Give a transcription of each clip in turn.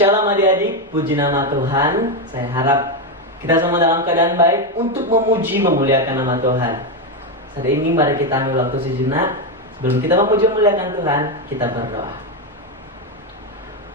Shalom adik-adik, puji nama Tuhan. Saya harap kita semua dalam keadaan baik untuk memuji memuliakan nama Tuhan. Saat ini mari kita ambil waktu sejenak. Sebelum kita memuji memuliakan Tuhan, kita berdoa.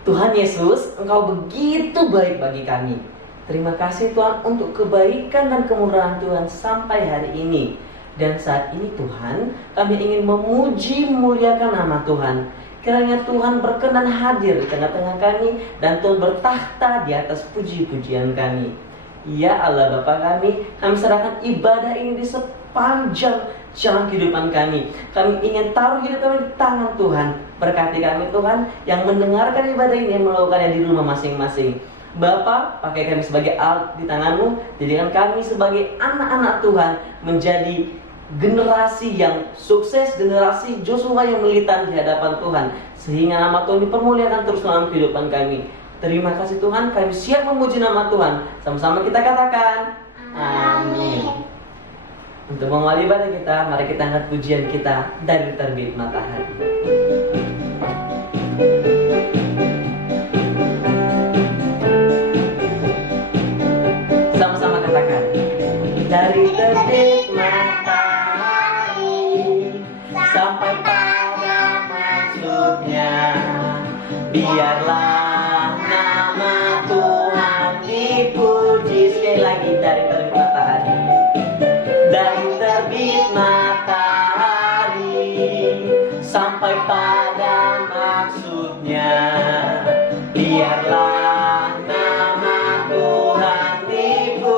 Tuhan Yesus, Engkau begitu baik bagi kami. Terima kasih Tuhan untuk kebaikan dan kemurahan Tuhan sampai hari ini. Dan saat ini Tuhan, kami ingin memuji memuliakan nama Tuhan. Kiranya Tuhan berkenan hadir di tengah-tengah kami dan Tuhan bertakhta di atas puji-pujian kami. Ya Allah Bapa kami serahkan ibadah ini di sepanjang jalan kehidupan kami. Kami ingin taruh hidup kami di tangan Tuhan. Berkati kami Tuhan yang mendengarkan ibadah ini, yang melakukannya di rumah masing-masing. Bapa, pakai kami sebagai alat di tangan-Mu. Jadikan kami sebagai anak-anak Tuhan menjadi generasi yang sukses, generasi Joshua yang militan di hadapan Tuhan, sehingga nama Tuhan dipermuliakan terus dalam kehidupan kami. Terima kasih Tuhan, kami siap memuji nama Tuhan. Sama-sama kita katakan amin. Untuk mengawali ibadah kita, mari kita angkat pujian kita dari terbit matahari. Sama-sama katakan, dari terbit matahari sampai pada maksudnya, biarlah nama Tuhan dipuji. Sekali lagi, dari terbit matahari, dari terbit matahari sampai pada maksudnya, biarlah nama Tuhan dipuji.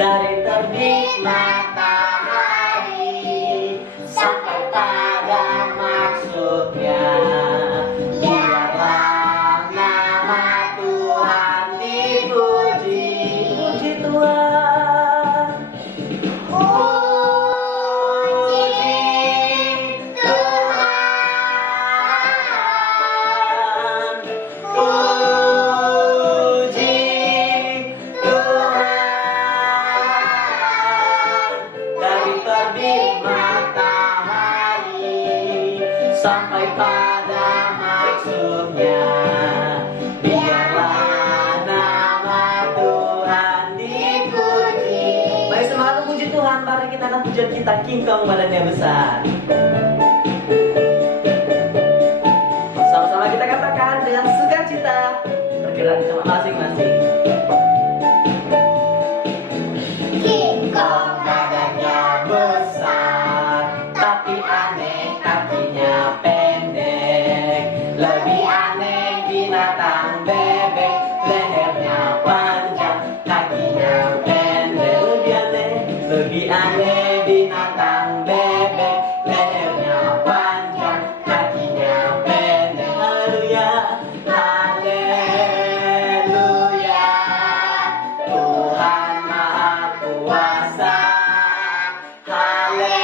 Dari terbit matahari sampai pada maksudnya, biarlah nama Tuhan dipuji. Puji Tuhan, puji Tuhan, puji sampai pada maksudnya, biarlah nama Tuhan dipuji. Mari semangat memuji Tuhan, mari kita akan pujian kita, kingkong badannya besar. Sama-sama kita katakan dengan sukacita, bergerak di tempat masing-masing. Kingkong badannya besar, tapi aneh kakinya pendek. Lebih aneh binatang bebek, lehernya panjang, kakinya pendek. Lebih aneh binatang bebek, lehernya panjang, kakinya pendek. Haleluya, haleluya, Tuhan Maha Kuasa. Haleluya,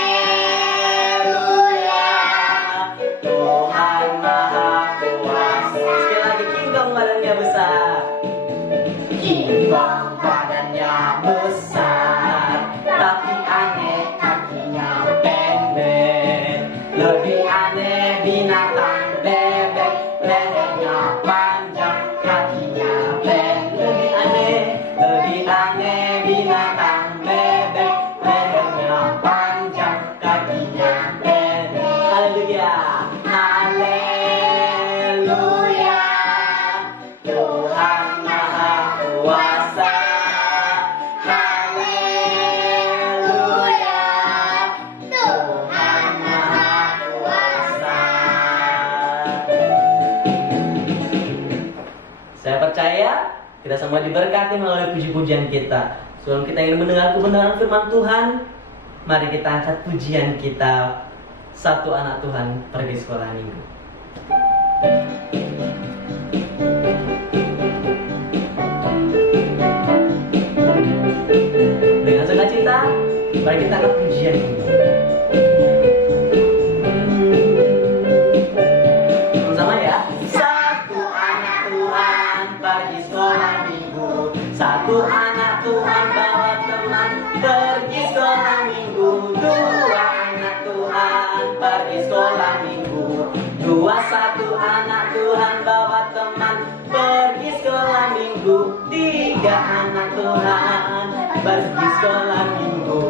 Tuhan Maha Kuasa. Sekali lagi, kingkong badannya besar. Kingkong badannya besar, tapi aneh kakinya pendek. Lebih aneh binatang bebek, lehernya panjang, kakinya pendek. Lebih aneh binatang bebek, lehernya panjang, kakinya pendek. Haleluya, haleluya, Tuhan Maha Kuasa. Haleluya, Tuhan Maha Kuasa. Saya percaya kita semua diberkati melalui puji-pujian kita. Sebelum kita ingin mendengar kebenaran firman Tuhan, mari kita angkat pujian kita satu anak Tuhan pergi sekolah minggu. Dengan sukacita, mari kita angkat pujian ini. Sama-sama ya. Satu anak Tuhan pergi sekolah minggu. Satu anak Tuhan bawa teman pergi sekolah minggu. Dua anak Tuhan pergi sekolah minggu. Satu anak Tuhan bawa teman pergi sekolah minggu. Tiga anak Tuhan pergi sekolah minggu.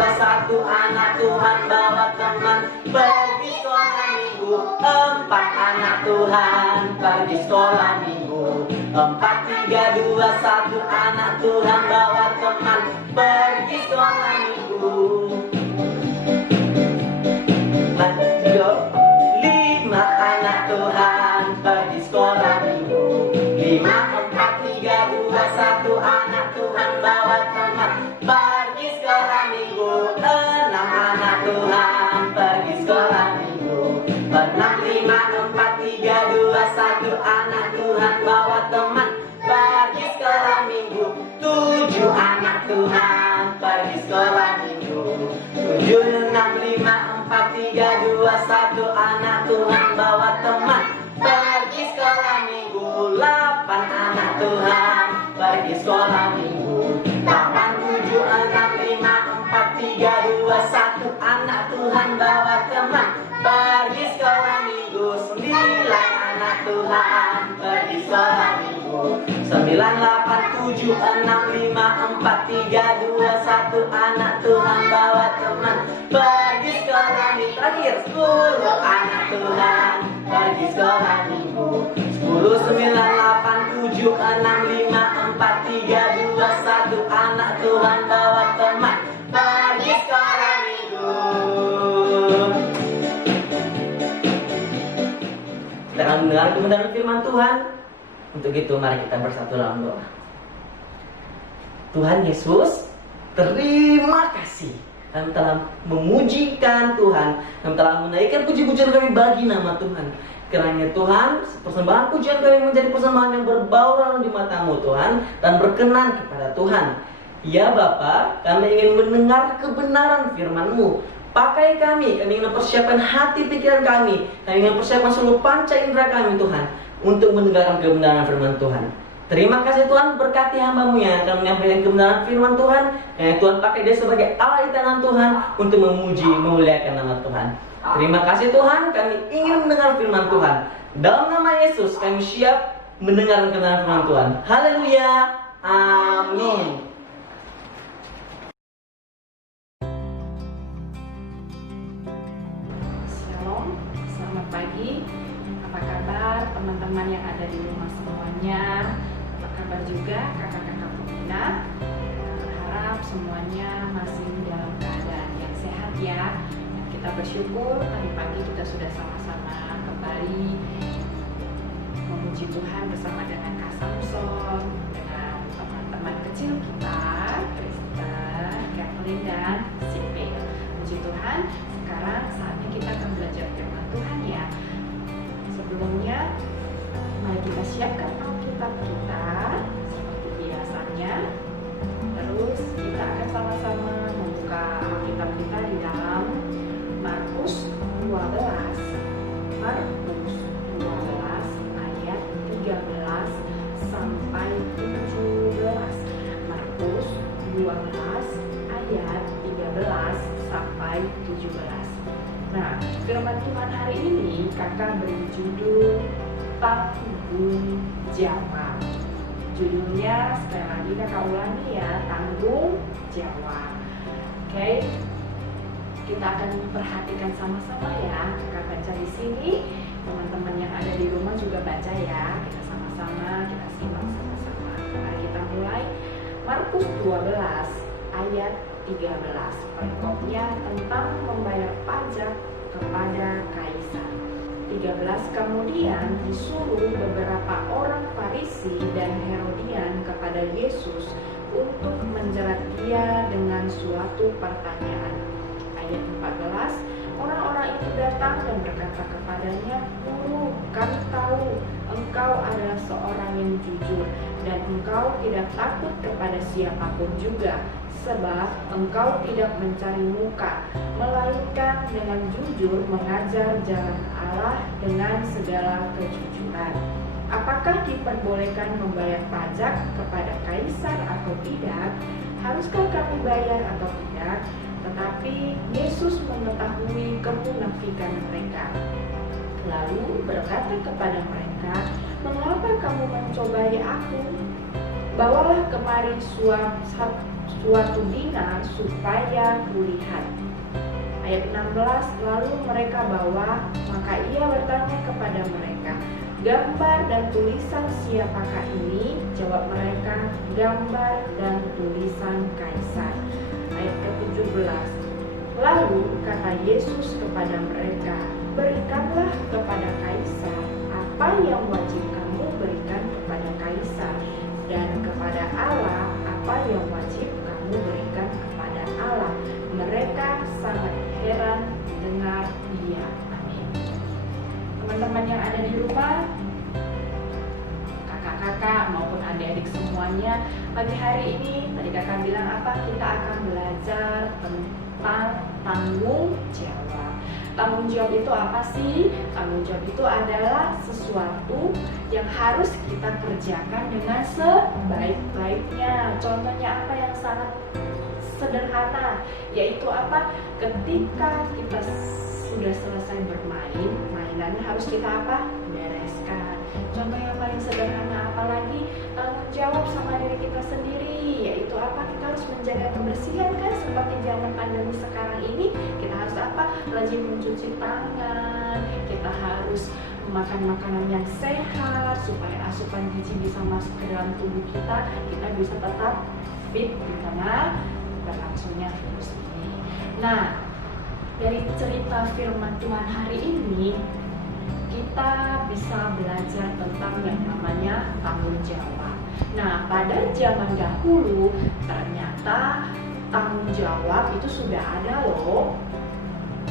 Satu anak Tuhan bawa teman pergi sekolah minggu. Empat anak Tuhan pergi sekolah minggu. Satu anak Tuhan bawa teman pergi sekolah minggu. Lima anak Tuhan pergi sekolah minggu. Satu anak Tuhan bawa teman pergi sekolah minggu. Enam anak Tuhan pergi sekolah minggu. Satu anak Tuhan bawa teman pergi sekolah minggu. Tujuh anak Tuhan pergi sekolah minggu. Satu anak Tuhan bawa teman pergi sekolah minggu. 8 anak Tuhan pergi sekolah minggu. 1 anak Tuhan bawa teman pergi sekolah minggu. 9 anak Tuhan pergi sekolah minggu. 1 anak Tuhan bawa teman pergi sekolah minggu. Terakhir 10 anak Tuhan pergi sekolah minggu. 1 anak Tuhan bawa teman pergi sekolah minggu. Kita akan mendengar kebenaran firman Tuhan. Untuk itu mari kita bersatu dalam doa. Tuhan Yesus, terima kasih. Kami telah memujikan Tuhan. Kami telah menaikkan puji-pujian kami bagi nama Tuhan. Kiranya Tuhan, persembahan pujian kami menjadi persembahan yang berbau di mata-Mu Tuhan, dan berkenan kepada Tuhan. Ya Bapa, kami ingin mendengar kebenaran firman-Mu. Pakai kami ingin mempersiapkan hati pikiran kami ingin mempersiapkan seluruh panca indera kami Tuhan, untuk mendengarkan kebenaran firman Tuhan. Terima kasih Tuhan, berkati hamba-Mu yang akan menyampaikan kebenaran firman Tuhan. Yang Tuhan pakai dia sebagai alat di tangan Tuhan untuk memuji, memuliakan nama Tuhan. Terima kasih Tuhan, kami ingin mendengar firman Tuhan. Dalam nama Yesus kami siap mendengar kebenaran firman Tuhan. Haleluya, amin. Shalom, selamat pagi. Apa kabar teman-teman yang ada di rumah semuanya? Apa kabar juga kakak-kakak pembina? Berharap semuanya masih dalam keadaan yang sehat ya. Kita bersyukur tadi pagi kita sudah sama-sama kembali memuji Tuhan bersama dengan Kak Samson, dengan teman-teman kecil kita, Kristen, Kathleen, dan Sipil. Puji Tuhan, sekarang saatnya kita akan belajar firman Tuhan ya. Sebelumnya, mari kita siapkan Alkitab kita seperti biasanya. Terus kita akan sama-sama membuka Alkitab kita di dalam Markus 12 ayat 13 sampai 17. Markus 12 ayat 13 sampai 17. Nah, firman Tuhan hari ini kakak beri judul Tanggung Jawab. Judulnya sekali lagi kakak ulangi ya, tanggung jawab. Oke. Kita akan perhatikan sama-sama ya. Kakak baca di sini, teman-teman yang ada di rumah juga baca ya. Kita sama-sama, kita simak sama-sama. Mari kita mulai. Markus 12 ayat 13. Perikopnya tentang membayar pajak kepada kaisar. 13. Kemudian disuruh beberapa orang Farisi dan Herodian kepada Yesus untuk menjerat dia dengan suatu pertanyaan. Ayat 14, datang dan berkata kepadanya, "Guru, kami tahu engkau adalah seorang yang jujur dan engkau tidak takut kepada siapapun juga, sebab engkau tidak mencari muka, melainkan dengan jujur mengajar jalan Allah dengan segala kejujuran. Apakah diperbolehkan membayar pajak kepada kaisar atau tidak? Haruskah kami bayar atau tidak?" Tetapi Yesus mengetahui kemunafikan mereka, lalu berkata kepada mereka, "Mengapa kamu mencobai aku? Bawalah kemari suatu dinar supaya kulihat." Ayat 16, lalu mereka bawa, maka ia bertanya kepada mereka, "Gambar dan tulisan siapakah ini?" Jawab mereka, "Gambar dan tulisan Kaisar." Ayat ke-17, lalu kata Yesus kepada mereka, "Berikanlah kepada Kaisar apa yang wajib kamu berikan kepada Kaisar, dan kepada Allah apa yang wajib kamu berikan kepada Allah." Mereka sangat heran mendengar dia. Amin. Teman-teman yang ada di rumah, kakak-kakak maupun adik-adik semuanya, pagi hari ini tadi kakak bilang apa? Kita akan belajar tentang tanggung jawab. Tanggung jawab itu apa sih? Tanggung jawab itu adalah sesuatu yang harus kita kerjakan dengan sebaik-baiknya. Contohnya apa yang sangat sederhana, yaitu apa? Ketika kita sudah selesai bermain, mainannya harus kita apa? Bereskan. Contoh yang paling sederhana apalagi? Tanggung jawab sama diri kita sendiri, yaitu apa? Kita harus menjaga kebersihan kan, seperti zaman pandemi sekarang ini. Kita harus apa? Rajin mencuci tangan, kita harus makan makanan yang sehat supaya asupan gizi bisa masuk ke dalam tubuh kita bisa tetap fit di tengah berlangsungnya virus ini. Nah, dari cerita firman Tuhan hari ini kita bisa belajar tentang yang namanya tanggung jawab. Nah, pada zaman dahulu ternyata tanggung jawab itu sudah ada loh.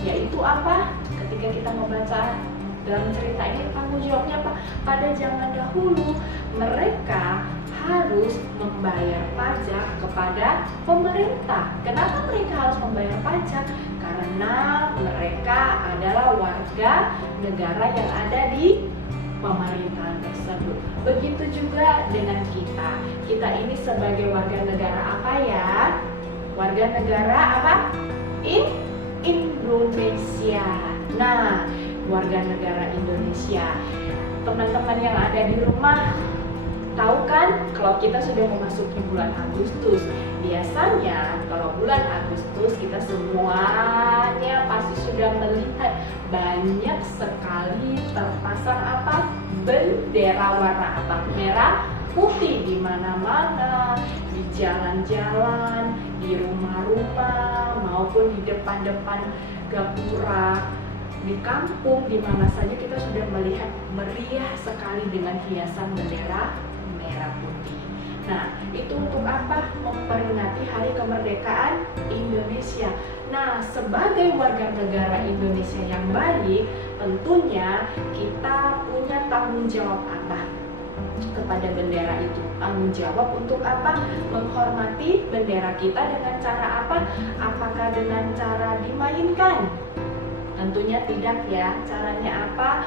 Yaitu apa? Ketika kita membaca dalam cerita ini, tanggung jawabnya apa? Pada zaman dahulu mereka harus membayar pajak kepada pemerintah. Kenapa mereka harus membayar pajak? Karena mereka adalah warga negara yang ada di pemerintahan tersebut. Begitu juga dengan kita. Kita ini sebagai warga negara apa ya? Warga negara apa? Indonesia. Nah, warga negara Indonesia. Teman-teman yang ada di rumah tahu kan kalau kita sudah memasuki bulan Agustus. Biasanya kalau bulan Agustus kita semuanya pasti sudah melihat banyak sekali terpasang apa? Bendera warna apa? Merah putih di mana-mana, di jalan-jalan, di rumah-rumah maupun di depan-depan gapura, di kampung, di mana saja kita sudah melihat meriah sekali dengan hiasan bendera merah putih. Nah, itu untuk apa? Memperingati Hari Kemerdekaan Indonesia. Nah, sebagai warga negara Indonesia yang baik, tentunya kita punya tanggung jawab apa kepada bendera itu? Tanggung jawab untuk apa? Menghormati bendera kita dengan cara apa? Apakah dengan cara dimainkan? Tentunya tidak ya. Caranya apa?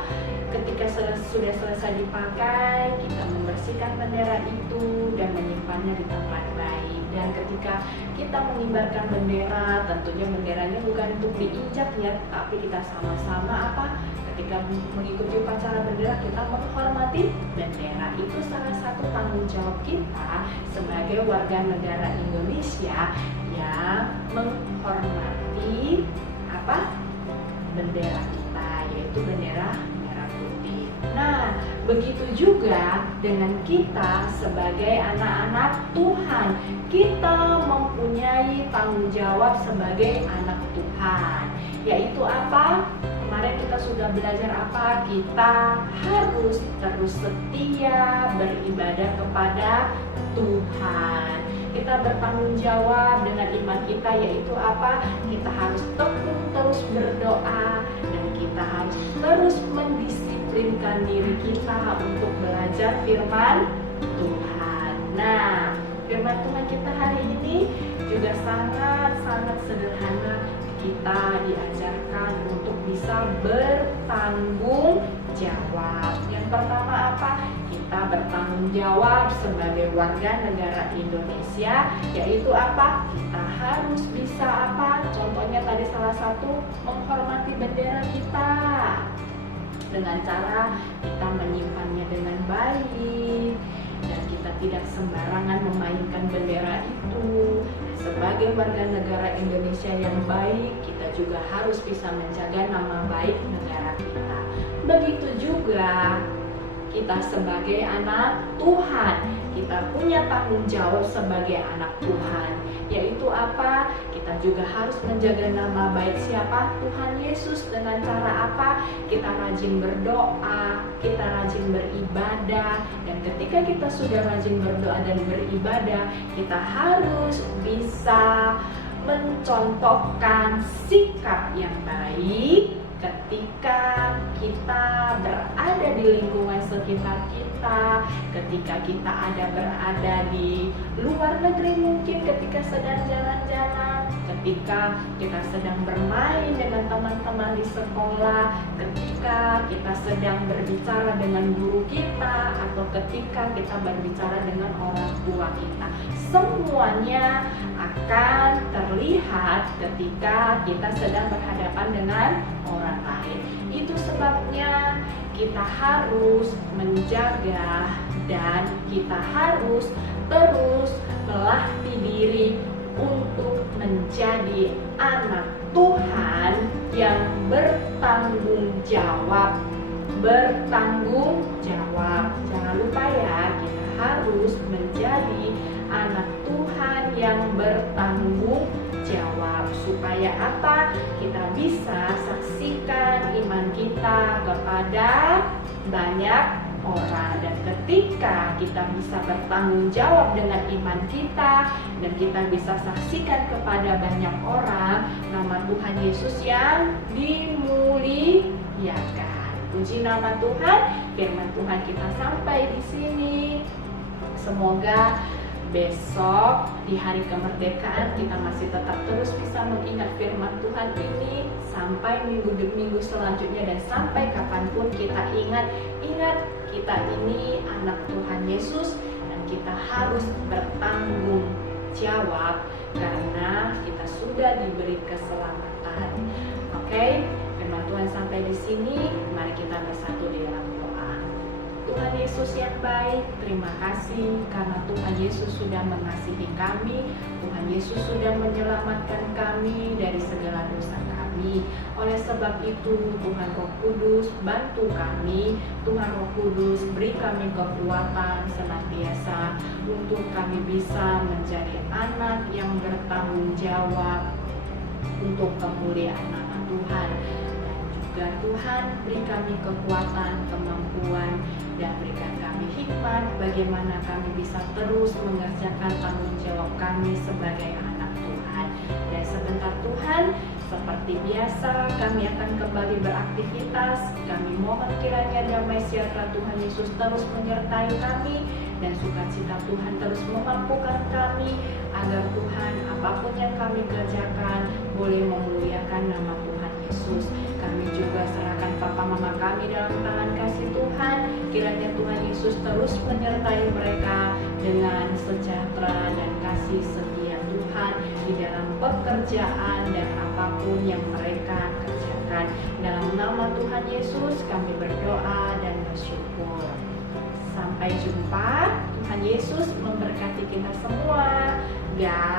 Ketika sudah selesai dipakai, kita membersihkan bendera itu dan menyimpannya di tempat baik. Dan ketika kita mengibarkan bendera, tentunya benderanya bukan untuk diinjak ya, tapi kita sama-sama apa? Ketika mengikuti upacara bendera, kita menghormati bendera. Itu salah satu tanggung jawab kita sebagai warga negara Indonesia yang menghormati apa? Bendera kita, yaitu bendera merah putih. Nah, begitu juga dengan kita sebagai anak-anak Tuhan. Kita mempunyai tanggung jawab sebagai anak Tuhan, yaitu apa? Kemarin kita sudah belajar apa? Kita harus terus setia beribadah kepada Tuhan. Kita bertanggung jawab dengan iman kita, yaitu apa? Kita harus tekun terus berdoa dan kita harus terus mendisiplinkan diri kita untuk belajar firman Tuhan. Nah, firman Tuhan kita hari ini juga sangat-sangat sederhana. Kita diajarkan untuk bisa bertanggung jawab. Yang pertama apa? Kita bertanggung jawab sebagai warga negara Indonesia, yaitu apa? Kita harus bisa apa? Contohnya tadi salah satu, menghormati bendera kita dengan cara kita menyimpannya dengan baik, dan kita tidak sembarangan memainkan bendera itu. Sebagai warga negara Indonesia yang baik, kita juga harus bisa menjaga nama baik negara kita. Begitu juga kita sebagai anak Tuhan, kita punya tanggung jawab sebagai anak Tuhan, yaitu apa? Kita juga harus menjaga nama baik siapa? Tuhan Yesus. Dengan cara apa? Kita rajin berdoa, kita rajin beribadah, dan ketika kita sudah rajin berdoa dan beribadah, kita harus bisa mencontohkan sikap yang baik ketika kita berada di lingkungan sekitar kita, ketika kita berada di luar negeri, mungkin ketika sedang jalan-jalan, ketika kita sedang bermain dengan teman-teman di sekolah, ketika kita sedang berbicara dengan guru kita, atau ketika kita berbicara dengan orang tua kita. Semuanya akan terlihat ketika kita sedang berhadapan dengan orang lain. Itu sebabnya kita harus menjaga dan kita harus terus melatih diri untuk menjadi anak Tuhan yang bertanggung jawab. Bertanggung jawab. Jangan lupa ya, kita harus menjadi anak Tuhan yang bertanggung jawab. Supaya apa? Kita bisa saksikan iman kita kepada banyak orang. Dan ketika kita bisa bertanggung jawab dengan iman kita dan kita bisa saksikan kepada banyak orang, nama Tuhan Yesus yang dimuliakan. Puji nama Tuhan. Firman Tuhan kita sampai di sini. Semoga besok di hari kemerdekaan kita masih tetap terus bisa mengingat firman Tuhan ini sampai minggu demi minggu selanjutnya, dan sampai kapanpun kita ingat kita ini anak Tuhan Yesus dan kita harus bertanggung jawab karena kita sudah diberi keselamatan. Oke, firman Tuhan sampai di sini. Mari kita bersatu di dalam doa. Tuhan Yesus yang baik, terima kasih karena Tuhan Yesus sudah mengasihi kami. Tuhan Yesus sudah menyelamatkan kami dari segala dosa kami. Oleh sebab itu, Tuhan Roh Kudus, bantu kami. Tuhan Roh Kudus, beri kami kekuatan senantiasa untuk kami bisa menjadi anak yang bertanggung jawab untuk kemuliaan nama Tuhan. Dan Tuhan, beri kami kekuatan, kemampuan, dan berikan kami hikmat bagaimana kami bisa terus mengerjakan tanggung jawab kami sebagai anak Tuhan. Dan sebentar Tuhan, seperti biasa kami akan kembali beraktivitas. Kami mohon kiranya damai sejahtera Tuhan Yesus terus menyertai kami, dan sukacita Tuhan terus memampukan kami, agar Tuhan apapun yang kami kerjakan boleh memuliakan nama Tuhan Yesus. Kami juga serahkan papa mama kami dalam tangan kasih Tuhan. Kiranya Tuhan Yesus terus menyertai mereka dengan sejahtera dan kasih setia Tuhan di dalam pekerjaan dan apapun yang mereka kerjakan. Dalam nama Tuhan Yesus kami berdoa dan bersyukur. Sampai jumpa. Tuhan Yesus memberkati kita semua. God